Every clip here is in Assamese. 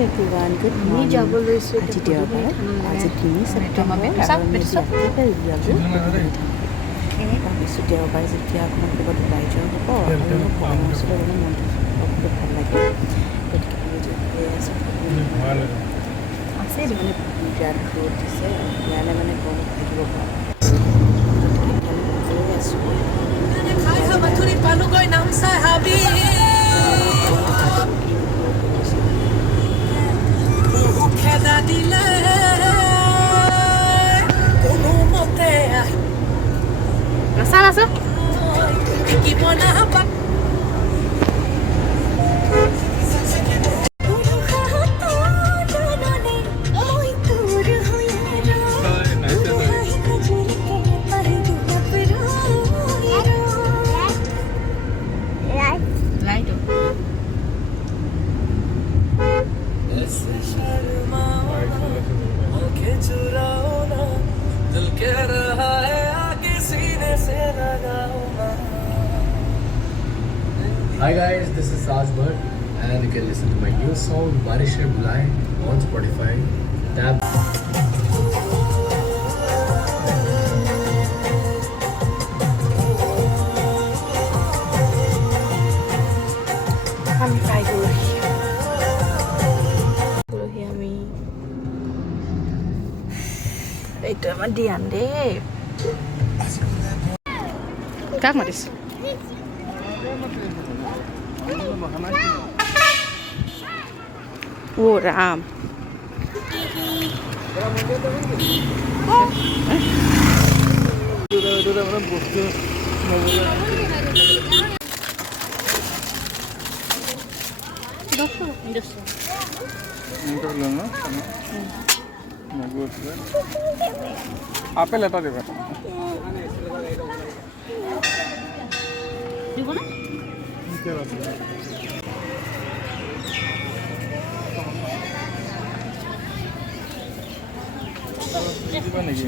everyone, good morning. আজি দেওবাৰ, আজি 3 ছেপ্টেম্বৰ আৰু আমি ৰাতিপুৱাই উলিয়ালোঁ। ভাবিছোঁ দেওবাৰ যেতিয়া অকণমান ক'ৰবাত ওলাই যোৱা হ'ব আৰু ভগৱানৰ ওচৰলৈ গ'লে মনটো বহুত ভাল লাগে। গতিকে আমি গৈ আছোঁ আছে মানে বিৰাট ৰ'দ দিছে ইয়ালৈ মানে গৰম থাকিব পৰা গতিকে গৈ আছোঁ। Rasa. Hi guys, this is Saj Bhatt and you can listen to my new song Barish Hai Bulaaye on Spotify. Tab আমি পাই গ'লোহি আমি এইটো আমাৰ দিয়ান দেই কাক মাতিছে? ও ৰাম আপেল এটা দেবে নাকি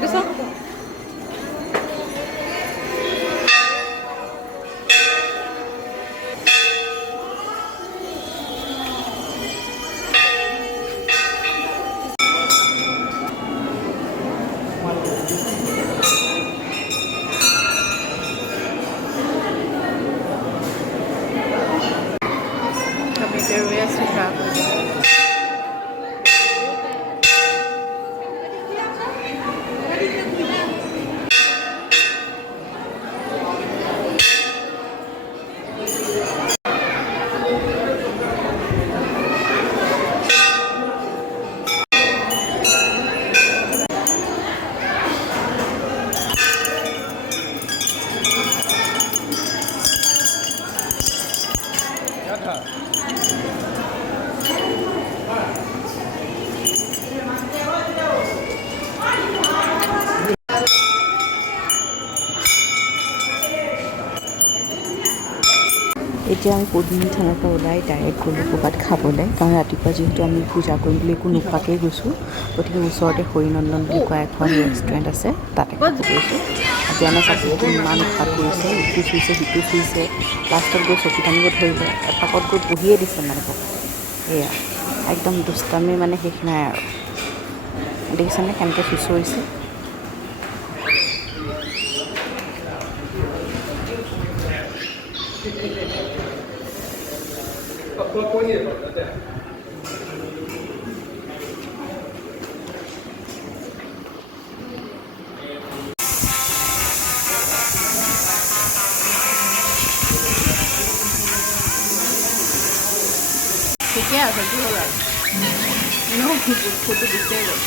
Eso? এতিয়া আমি পদ্মিনী থানৰ পৰা ওলাই ডাইৰেক্ট গ'লোঁ ক'ৰবাত খাবলৈ কাৰণ ৰাতিপুৱা যিহেতু আমি পূজা কৰিম বুলি একো নোখোৱাকৈ গৈছোঁ গতিকে ওচৰতে হৰিনন্দন বুলি কোৱা এখন ৰেষ্টুৰেণ্ট আছে তাতে গৈছোঁ এতিয়া আমাৰ চাকৰিটো ইমান উৎপাত কৰিছে ইটো চুইছে সিটো চুইছে লাষ্টত গৈ চকী টানিব ধৰিলে এপাকত গৈ বহিয়ে দিছে মানে এয়া একদম দুষ্টামি মানে শেষ নাই আৰু দেখিছেনে কেনেকৈ চুঁচৰিছে ঠিকে আছে কি হ'ল আৰু ফটো দিছেই গ'ল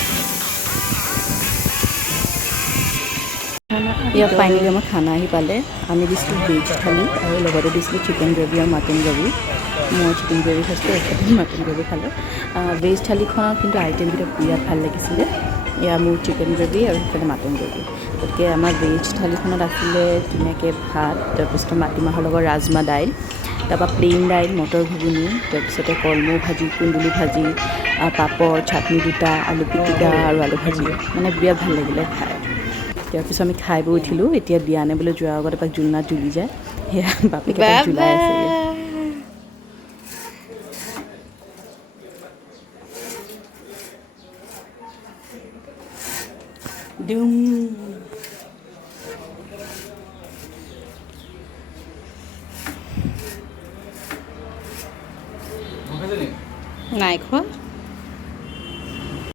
ইয়াত ফাইনেলি আমাৰ খানা আহি পালে আমি দিছিলোঁ ভেজ থালি আৰু লগতে দিছিলোঁ চিকেন গ্ৰেভি আৰু মাটন গ্ৰেভি মই চিকেন গ্ৰেভি খাইছিলোঁ একেবাৰে মাটন গ্ৰেভি খালোঁ ভেজ থালিখনত কিন্তু আইটেমকেইটা বিৰাট ভাল লাগিছিলে এয়া মোৰ চিকেন গ্ৰেভি আৰু সেইফালে মাটন গ্ৰেভি গতিকে আমাৰ ভেজ থালিখনত আছিলে ধুনীয়াকৈ ভাত তাৰপিছত মাটিমাহৰ লগত ৰাজমা দাইল তাৰপৰা প্লেইন দাইল মটৰ ঘুগুনি তাৰপিছতে কলমৌ ভাজি কুন্দুলি ভাজি পাপৰ চাটনি দুটা আলু পিটিকা আৰু আলু ভাজি মানে বিৰাট ভাল লাগিলে খাই তাৰপিছত আমি খাই বৈ উঠিলোঁ এতিয়া বিয়া আনিবলৈ যোৱাৰ আগত এপাক জোলনাত জুলি যায় সেয়া বাপেকে তাক জুলাই আছেগৈ নাই খোৱা